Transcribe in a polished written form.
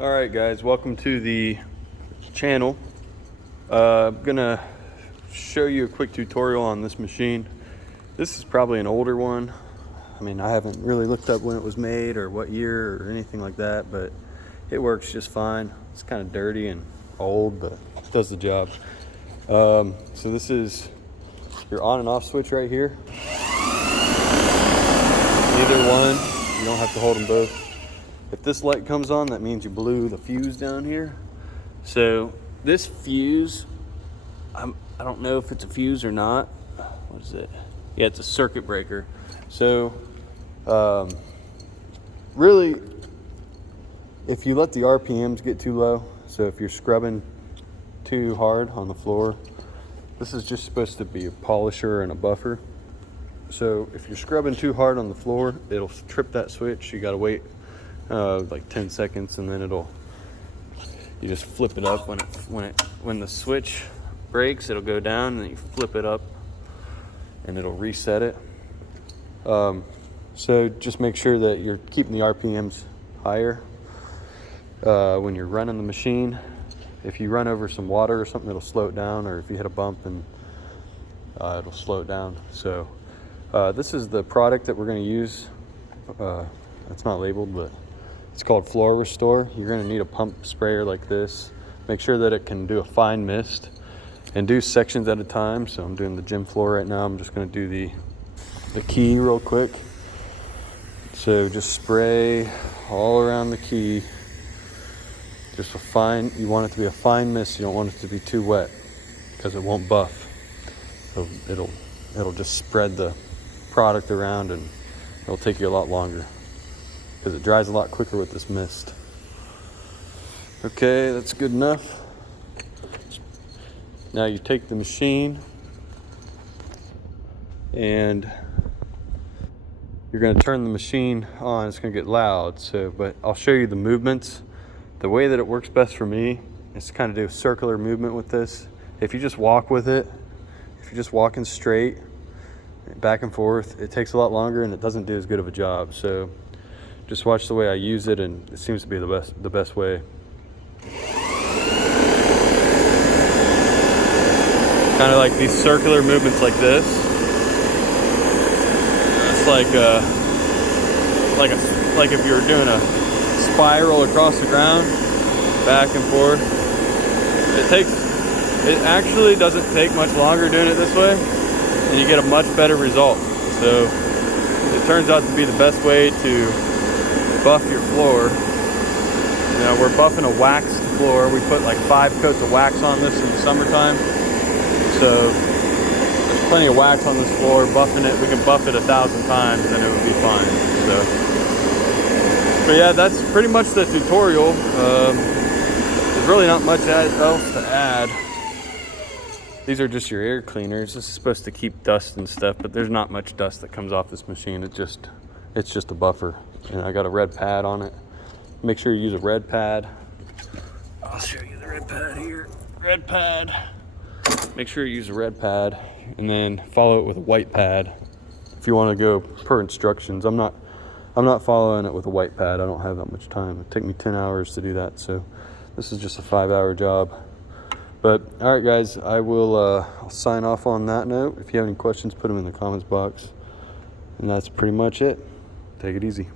All right, guys, welcome to the channel. I'm gonna show you a quick tutorial on this machine. This is probably an older one. I mean, I haven't really looked up when it was made or what year or anything like that, but it works just fine. It's kind of dirty and old, but it does the job. So this is your on and off switch right here. Either one, you don't have to hold them both. If this light comes on, that means you blew the fuse down here. So this fuse, I don't know if it's a fuse or not. What is it? Yeah, it's a circuit breaker. So really, if you let the RPMs get too low, so if you're scrubbing too hard on the floor, this is just supposed to be a polisher and a buffer. So if you're scrubbing too hard on the floor, it'll trip that switch. You gotta wait like 10 seconds, and then you just flip it up when the switch breaks, it'll go down, and then you flip it up and it'll reset it. So just make sure that you're keeping the RPMs higher when you're running the machine. If you run over some water or something, it'll slow it down, or if you hit a bump, and it'll slow it down. So this is the product that we're going to use. It's not labeled, but it's called Floor Restore. You're going to need a pump sprayer like this. Make sure that it can do a fine mist and do sections at a time. So I'm doing the gym floor right now. I'm just going to do the key real quick. So just spray all around the key. Just you want it to be a fine mist. You don't want it to be too wet because it won't buff. So it'll just spread the product around, and it'll take you a lot longer because it dries a lot quicker with this mist. Okay, that's good enough. Now you take the machine and you're going to turn the machine on. It's going to get loud, but I'll show you the movements. The way that it works best for me is to kind of do a circular movement with this. If you just walk with it, if you're just walking straight back and forth, it takes a lot longer and it doesn't do as good of a job. So just watch the way I use it, and it seems to be the best way. Kind of like these circular movements like this. It's like if you were doing a spiral across the ground, back and forth. It actually doesn't take much longer doing it this way, and you get a much better result. So it turns out to be the best way to buff your floor. You know, we're buffing a waxed floor. We put like 5 coats of wax on this in the summertime. So there's plenty of wax on this floor. Buffing it, we can buff it 1,000 times and it would be fine. But yeah, that's pretty much the tutorial. There's really not much else to add. These are just your air cleaners. This is supposed to keep dust and stuff, but there's not much dust that comes off this machine. It's just a buffer. And I got a red pad on it. Make sure you use a red pad. I'll show you the red pad here. Red pad. Make sure you use a red pad, and then follow it with a white pad if you want to go per instructions. I'm not following it with a white pad. I don't have that much time. It'd take me 10 hours to do that. So this is just a 5-hour job. But all right, guys, I'll sign off on that note. If you have any questions, put them in the comments box. And that's pretty much it. Take it easy.